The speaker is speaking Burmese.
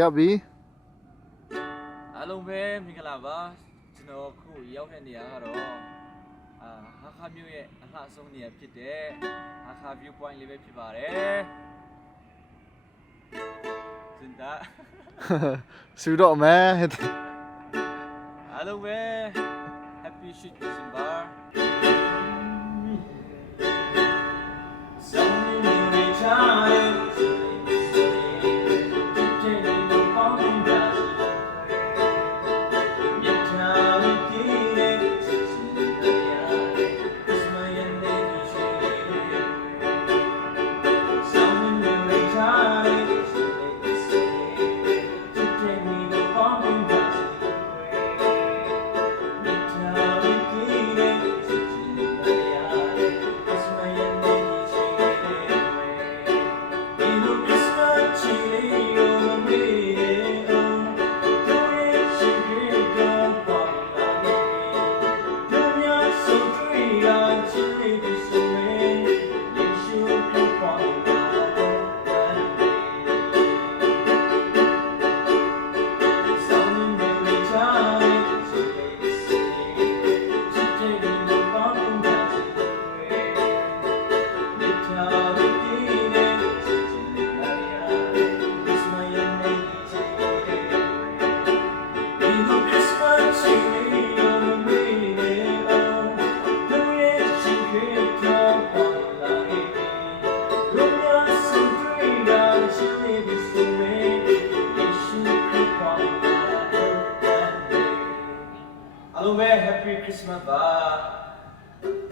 ရောက်ပြီအားလုံးပဲမင်္ဂလာပါကျွန်တော်ခုရောက်တဲ့နေရာကတော့ဟာခါမြို့ရဲ့အလှဆုံးနေရာဖြစ်တဲ့ဟာခါ view point လေးပဲဖြစ်ပါတယ်စင်တာဆူတော့မယ်အားလုံးပဲ happy shoot December Happy Christmas ပါ